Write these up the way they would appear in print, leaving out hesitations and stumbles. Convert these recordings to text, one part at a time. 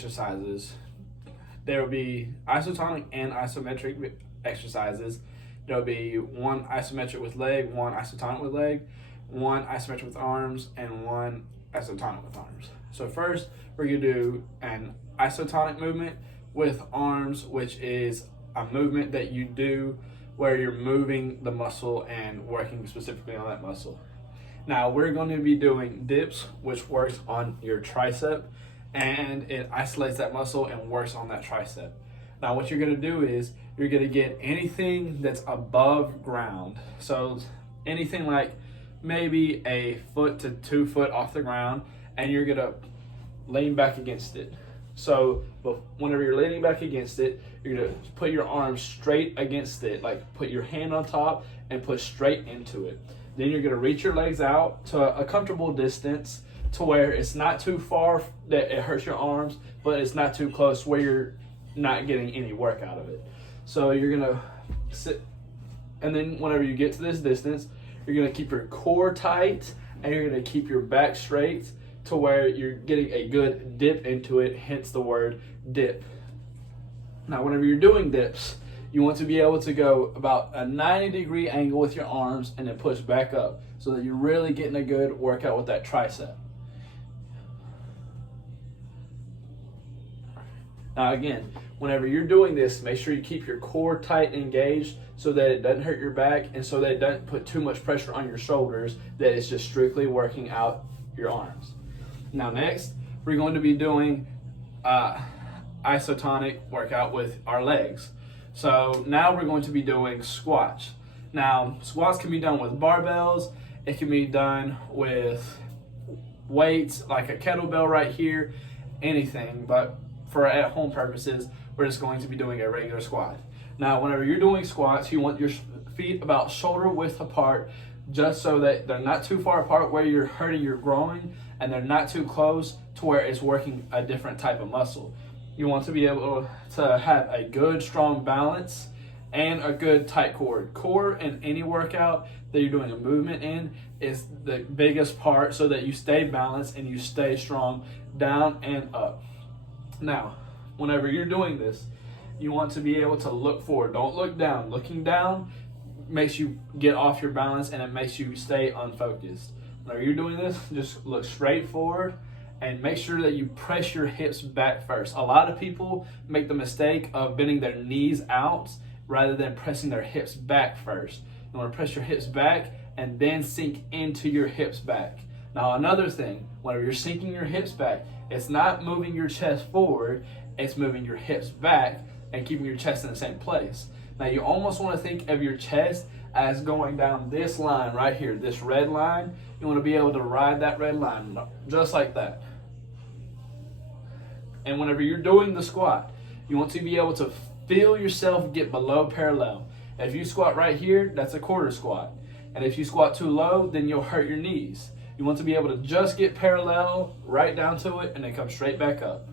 exercises. There will be isotonic and isometric exercises. There will be one isometric with leg, one isotonic with leg, one isometric with arms, and one isotonic with arms. So first, we're going to do an isotonic movement with arms, which is a movement that you do where you're moving the muscle and working specifically on that muscle. Now we're going to be doing dips, which works on your tricep, and it isolates that muscle and works on that tricep. Now what you're going to do is you're going to get anything that's above ground. So anything like maybe a foot to 2 foot off the ground, and you're going to lean back against it. So whenever you're leaning back against it, you're going to put your arms straight against it, like put your hand on top and push straight into it. Then you're going to reach your legs out to a comfortable distance to where it's not too far that it hurts your arms, but it's not too close where you're not getting any work out of it. So you're going to sit, and then whenever you get to this distance, you're going to keep your core tight and you're going to keep your back straight to where you're getting a good dip into it, hence the word dip. Now, whenever you're doing dips, you want to be able to go about a 90-degree angle with your arms and then push back up so that you're really getting a good workout with that tricep. Now again, whenever you're doing this, make sure you keep your core tight and engaged so that it doesn't hurt your back and so that it doesn't put too much pressure on your shoulders, that it's just strictly working out your arms. Now next, we're going to be doing isotonic workout with our legs. So now we're going to be doing squats. Now squats can be done with barbells. It can be done with weights like a kettlebell right here, anything. But for at-home purposes, we're just going to be doing a regular squat. Now whenever you're doing squats, you want your feet about shoulder width apart, just so that they're not too far apart where you're hurting your groin, and they're not too close to where it's working a different type of muscle. You want to be able to have a good strong balance and a good tight core. Core in any workout that you're doing a movement in is the biggest part, so that you stay balanced and you stay strong down and up. Now, whenever you're doing this, you want to be able to look forward. Don't look down. Looking down makes you get off your balance and it makes you stay unfocused. Whenever you're doing this, just look straight forward and make sure that you press your hips back first. A lot of people make the mistake of bending their knees out rather than pressing their hips back first. You want to press your hips back and then sink into your hips back. Now another thing, whenever you're sinking your hips back, it's not moving your chest forward, it's moving your hips back and keeping your chest in the same place. Now you almost want to think of your chest as going down this line right here, this red line. You want to be able to ride that red line just like that. And whenever you're doing the squat, you want to be able to feel yourself get below parallel. If you squat right here, that's a quarter squat. And if you squat too low, then you'll hurt your knees. You want to be able to just get parallel right down to it and then come straight back up.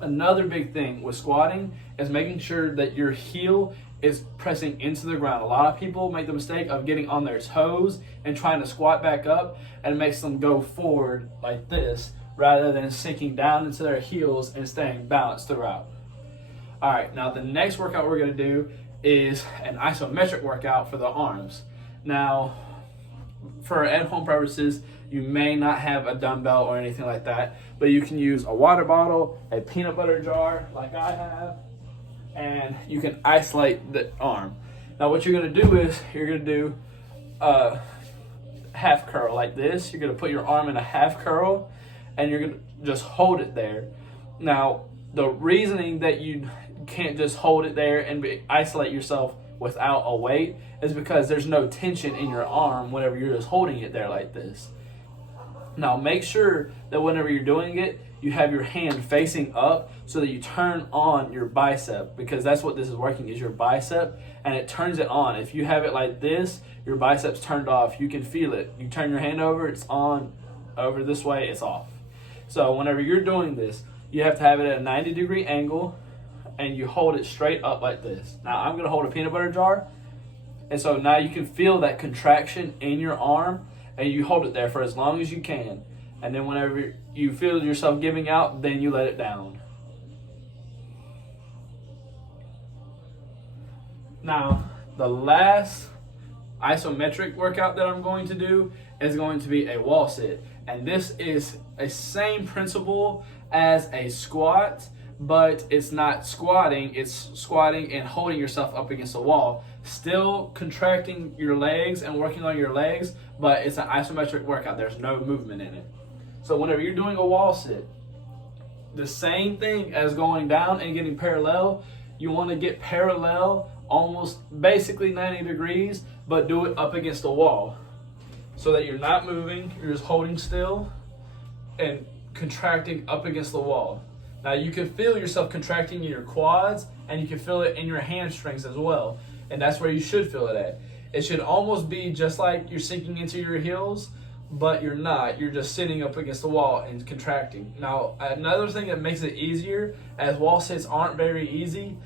Another big thing with squatting is making sure that your heel is pressing into the ground. A lot of people make the mistake of getting on their toes and trying to squat back up, and it makes them go forward like this rather than sinking down into their heels and staying balanced throughout. All right, now the next workout we're going to do is an isometric workout for the arms. Now, for at-home purposes, you may not have a dumbbell or anything like that, but you can use a water bottle, a peanut butter jar like I have, and you can isolate the arm. Now what you're going to do is you're going to do a half curl like this. You're going to put your arm in a half curl and you're going to just hold it there. Now the reasoning that you can't just hold it there and isolate yourself without a weight is because there's no tension in your arm whenever you're just holding it there like this. Now make sure that whenever you're doing it, you have your hand facing up so that you turn on your bicep, because that's what this is working, is your bicep, and it turns it on. If you have it like this, your bicep's turned off. You can feel it. You turn your hand over, it's on. Over this way, it's off. So whenever you're doing this, you have to have it at a 90-degree angle and you hold it straight up like this. Now I'm going to hold a peanut butter jar, and so now you can feel that contraction in your arm, and you hold it there for as long as you can. And then whenever you feel yourself giving out, then you let it down. Now, the last isometric workout that I'm going to do is going to be a wall sit. And this is a same principle as a squat, but it's not squatting, it's squatting and holding yourself up against the wall. Still contracting your legs and working on your legs, but it's an isometric workout. There's no movement in it. So whenever you're doing a wall sit, the same thing as going down and getting parallel, you want to get parallel almost basically 90 degrees, but do it up against the wall so that you're not moving, you're just holding still and contracting up against the wall. Now you can feel yourself contracting in your quads and you can feel it in your hamstrings as well. And that's where you should feel it at. It should almost be just like you're sinking into your heels, but you're not. You're just sitting up against the wall and contracting. Now, another thing that makes it easier, as wall sits aren't very easy,